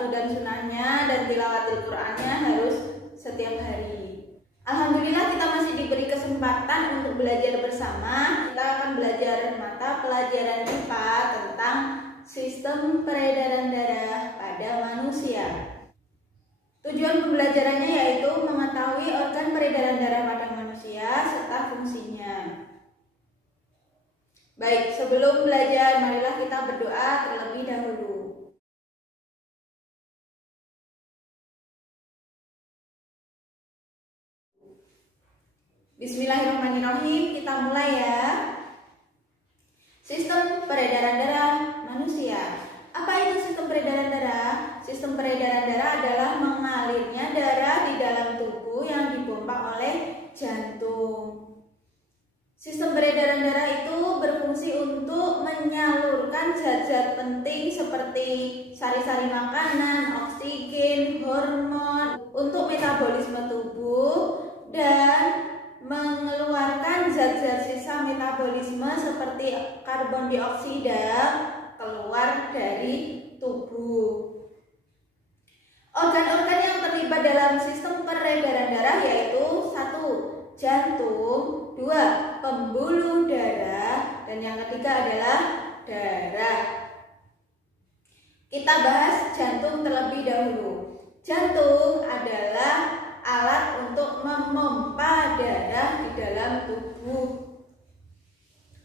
fardu dan sunahnya, dan tilawatil Qur'annya harus setiap hari. Alhamdulillah kita masih diberi kesempatan untuk belajar bersama. Kita akan belajar mata pelajaran IPA tentang sistem peredaran darah pada manusia. Tujuan pembelajarannya yaitu mengetahui organ peredaran darah pada manusia serta fungsinya. Baik, sebelum belajar, marilah kita berdoa terlebih dahulu. Bismillahirrahmanirrahim, kita mulai ya. Sistem peredaran darah manusia. Apa itu sistem peredaran darah? Sistem peredaran darah adalah mengalirnya darah di dalam tubuh yang dipompa oleh jantung. Sistem peredaran darah itu berfungsi untuk menyalurkan zat-zat penting seperti sari-sari makanan, oksigen, hormon untuk metabolisme tubuh, dan mengeluarkan zat-zat sisa metabolisme seperti karbon dioksida keluar dari tubuh. Organ-organ yang terlibat dalam sistem peredaran darah yaitu 1. Jantung, 2. Pembuluh darah, dan yang ketiga adalah darah. Kita bahas jantung terlebih dahulu. Jantung adalah alat untuk memompa darah di dalam tubuh.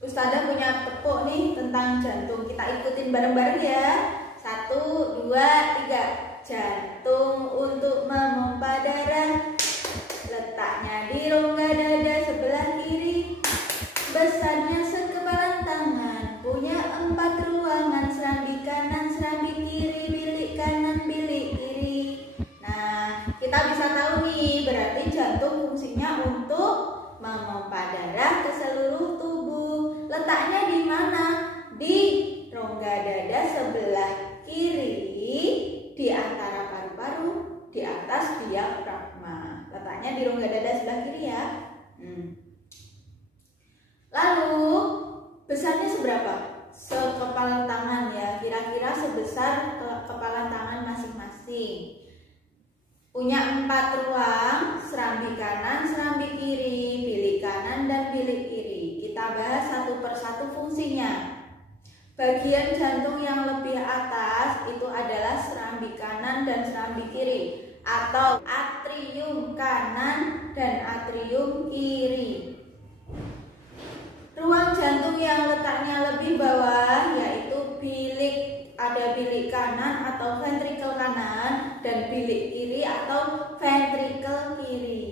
Ustazah punya tepuk nih tentang jantung. Kita ikutin bareng-bareng ya. 1, 2, 3. Jantung untuk memompa darah, letaknya di rongga dada sebelah kiri, besarnya sekepalan tangan, punya 4 ruangan, serambi kanan, serambi kiri, bilik kanan, bilik kiri. Nah, kita bisa tahu nih, berarti jantung fungsinya untuk memompa darah ke seluruh tubuh. Letaknya di mana? Di rongga dada sebelah kiri, di antara paru-paru, di atas diafragma. Letaknya di rongga dada sebelah kiri ya. Lalu besarnya seberapa? Sekepalan tangan ya, kira-kira sebesar kepalan tangan masing-masing. Punya 4 ruang, serambi kanan, serambi kiri, bilik kanan dan bilik kiri. Kita bahas satu persatu fungsinya. Bagian jantung yang lebih atas itu adalah serambi kanan dan serambi kiri, atau atrium kanan dan atrium kiri. Ruang jantung yang letaknya lebih bawah yaitu bilik, ada bilik kanan atau ventrikel kanan dan bilik kiri atau ventrikel kiri.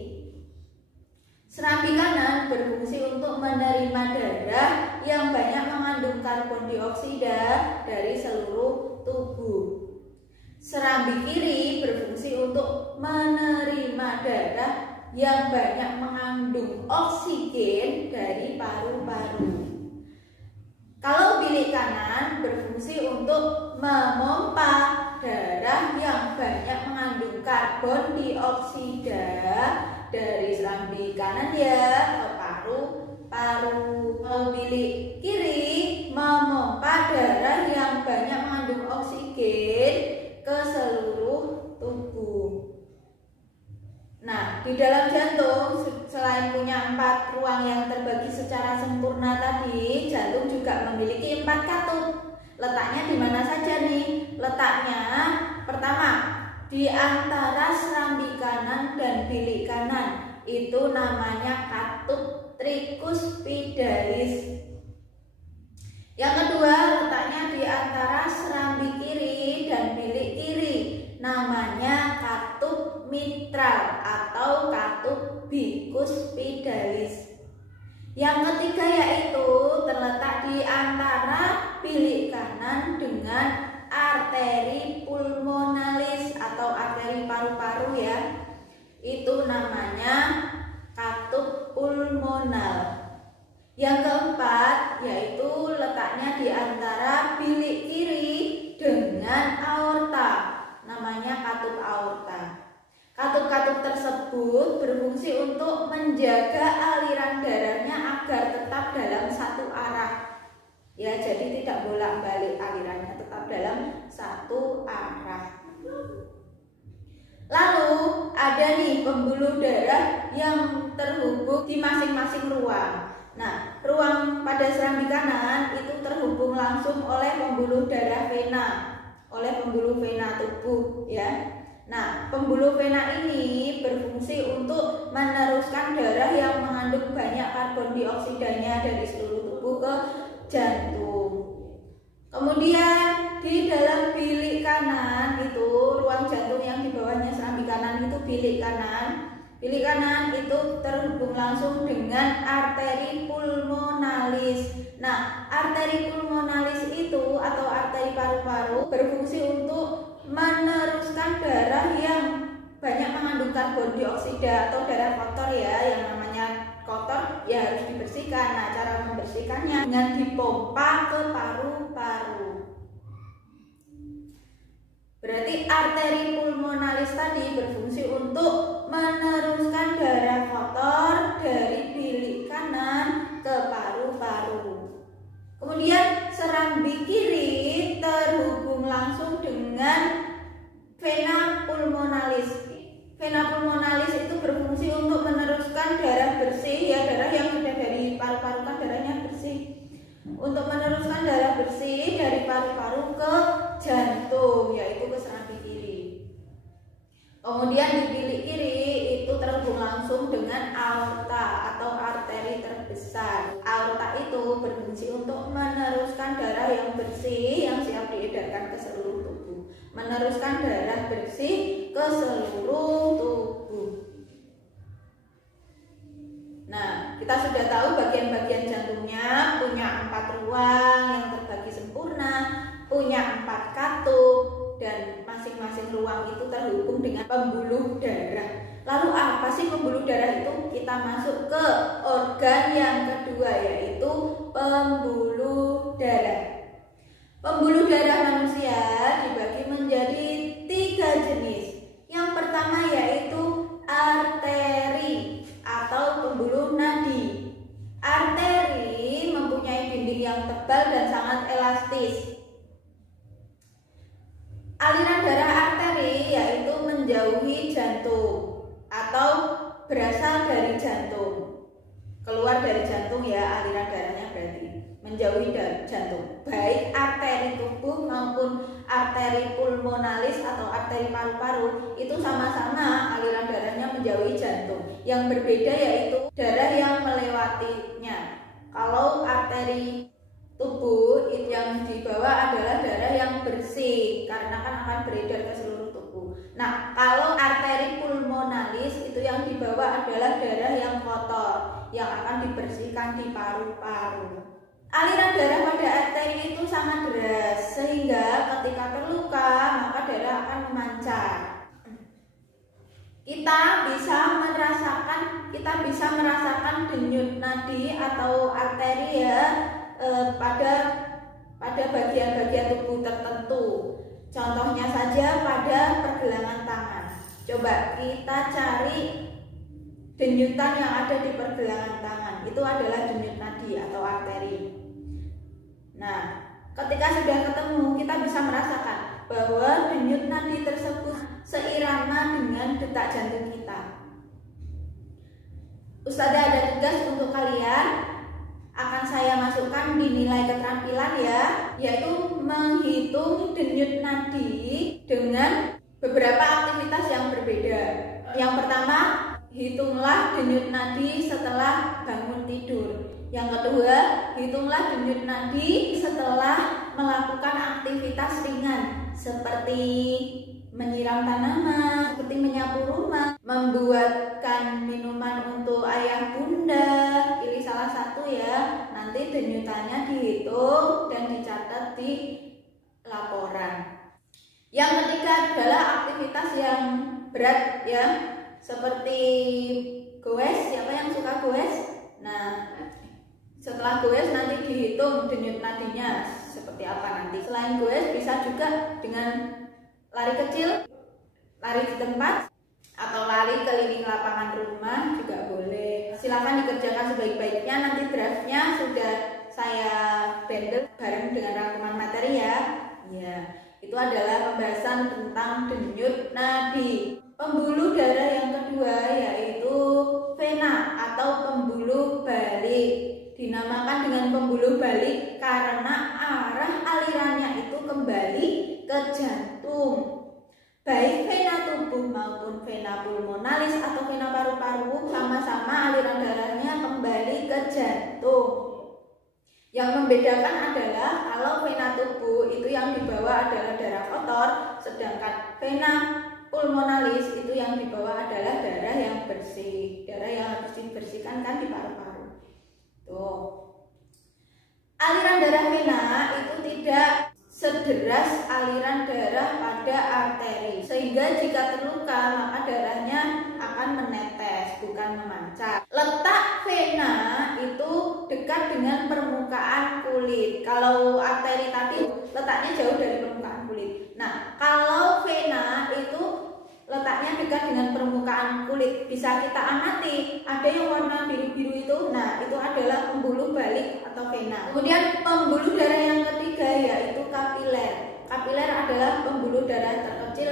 Serambi kanan berfungsi untuk menerima darah yang banyak mengandung karbon dioksida dari seluruh tubuh. Serambi kiri berfungsi untuk menerima darah yang banyak mengandung oksigen dari paru-paru. Kalau bilik kanan berfungsi untuk memompa darah yang banyak mengandung karbon dioksida dari serambi kanan ya ke paru-paru. Kalau bilik kiri memompa darah yang banyak mengandung oksigen ke seluruh tubuh. Nah, di dalam jantung selain punya 4 ruang yang terbagi secara sempurna tadi, jantung juga memiliki 4 katup. Letaknya di mana saja nih? Letaknya pertama di antara serambi kanan dan bilik kanan, itu namanya katup tricuspidalis. Yang kedua, letaknya di antara serambi kiri dan bilik kiri, namanya katup mitral atau katup bicuspidalis. Yang ketiga yaitu terletak di antara bilik kanan dengan arteri pulmonalis atau arteri paru-paru ya. Itu namanya katup pulmonal. Yang keempat yaitu letaknya di antara bilik kiri dengan aorta, namanya katup aorta. Katup-katup tersebut berfungsi untuk menjaga aliran darahnya agar tetap dalam satu arah. Ya, jadi tidak bolak-balik alirannya, tetap dalam satu arah. Lalu ada nih pembuluh darah yang terhubung di masing-masing ruang. Nah, ruang pada serambi kanan itu terhubung langsung oleh pembuluh darah vena, oleh pembuluh vena tubuh ya. Nah, pembuluh vena ini berfungsi untuk meneruskan darah yang mengandung banyak karbon dioksidanya dari seluruh tubuh ke jantung. Kemudian di dalam bilik kanan itu, ruang jantung yang di bawahnya serambi kanan itu bilik kanan. Bilik kanan itu terhubung langsung dengan arteri pulmonalis. Nah, arteri pulmonalis itu atau arteri paru-paru berfungsi untuk meneruskan darah yang banyak mengandung karbon dioksida atau darah kotor ya, yang namanya kotor ya harus dibersihkan. Nah, cara membersihkannya dengan dipompa ke paru-paru. Berarti arteri pulmonalis tadi berfungsi untuk meneruskan darah kotor dari bilik kanan ke paru-paru. Kemudian serambi kiri terhubung langsung dengan vena pulmonalis. Vena pulmonalis itu berfungsi untuk meneruskan darah bersih ya, darah yang sudah dari paru-paru kan darahnya bersih. Untuk meneruskan darah bersih dari paru-paru ke jantung, yaitu ke serambi kiri. Kemudian di bilik kiri itu terhubung langsung dengan aorta atau arteri terbesar. Aorta itu berfungsi untuk meneruskan darah yang bersih yang siap diedarkan ke seluruh tubuh. Meneruskan darah bersih ke seluruh tubuh. Nah, kita sudah tahu bagian-bagian jantungnya punya 4 ruang yang terbagi sempurna, punya 4 katup, dan masing-masing ruang itu terhubung dengan pembuluh darah. Lalu apa sih pembuluh darah itu? Kita masuk ke organ yang kedua, yaitu pembuluh darah. Pembuluh darah manusia dibagi menjadi 3 jenis. Yang pertama yaitu arteri atau pembuluh nadi. Arteri mempunyai dinding yang tebal dan sangat elastis. Aliran darah arteri yaitu menjauhi jantung atau berasal dari jantung. Keluar dari jantung ya aliran darahnya, berarti menjauhi dari jantung. Baik arteri tubuh maupun arteri pulmonalis atau arteri paru-paru itu sama-sama aliran darahnya menjauhi jantung. Yang berbeda yaitu darah yang melewatinya. Kalau arteri tubuh itu yang dibawa adalah darah yang bersih karena kan akan beredar ke seluruh tubuh. Nah, kalau arteri pulmonalis itu yang dibawa adalah darah yang kotor yang akan dibersihkan di paru-paru. Aliran darah pada arteri itu sangat deras sehingga ketika terluka maka darah akan memancar. Kita bisa merasakan denyut nadi atau arteri ya pada bagian-bagian tubuh tertentu. Contohnya saja pada pergelangan tangan. Coba kita cari denyutan yang ada di pergelangan tangan. Itu adalah denyut nadi atau arteri. Nah, ketika sudah ketemu kita bisa merasakan bahwa denyut nadi tersebut seirama dengan detak jantung kita. Ustazah ada tugas untuk kalian, akan saya masukkan di nilai keterampilan ya, yaitu menghitung denyut nadi dengan beberapa aktivitas yang berbeda. Yang pertama, hitunglah denyut nadi setelah bangun tidur. Yang kedua, hitunglah denyut nadi setelah melakukan aktivitas ringan seperti menyiram tanaman, seperti menyapu rumah, membuatkan minuman untuk ayah bunda. Pilih salah satu ya, nanti denyutannya dihitung dan dicatat di laporan. Yang ketiga adalah aktivitas yang berat ya, seperti goes. Siapa yang suka goes? Nah, setelah goes nanti dihitung denyut nadinya seperti apa nanti. Selain goes bisa juga dengan lari kecil, lari di tempat, atau lari keliling lapangan rumah juga boleh. Silakan dikerjakan sebaik-baiknya. Nanti draftnya sudah saya bundle bareng dengan rangkuman materi ya. Ya, Itu adalah pembahasan tentang denyut nadi. Pembuluh darah yang kedua yaitu vena atau pembuluh balik. Dinamakan dengan pembuluh balik karena arah alirannya itu kembali ke jantung. Baik vena tubuh maupun vena pulmonalis atau vena paru-paru sama-sama aliran darahnya kembali ke jantung. Yang membedakan adalah kalau vena tubuh itu yang dibawa adalah darah kotor, sedangkan vena pulmonalis itu yang dibawa adalah darah yang bersih. Darah yang harus dibersihkan kan di paru-paru. Tuh. Aliran darah vena itu tidak sederas aliran darah pada arteri, sehingga jika terluka maka darahnya akan menetes bukan memancar. Letak vena itu dekat dengan permukaan kulit. Kalau arteri tadi letaknya jauh dari permukaan kulit. Nah, kalau vena itu letaknya dekat dengan permukaan kulit. Bisa kita amati, ada yang warna biru-biru itu, nah itu adalah pembuluh balik atau vena. Kemudian pembuluh darah yang ketiga yaitu kapiler. Kapiler adalah pembuluh darah terkecil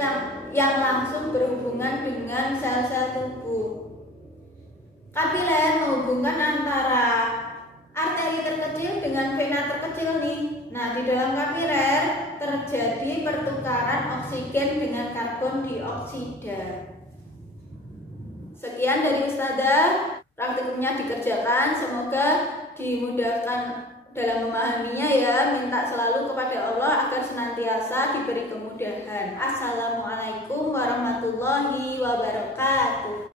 yang langsung berhubungan dengan sel-sel tubuh. Kapiler menghubungkan antara arteri terkecil dengan vena terkecil nih. Nah, di dalam kapiler terjadi pertukaran oksigen dengan karbon dioksida. Sekian dari Ustazah, praktikumnya dikerjakan, semoga dimudahkan dalam memahaminya ya. Minta selalu kepada Allah agar senantiasa diberi kemudahan. Assalamualaikum.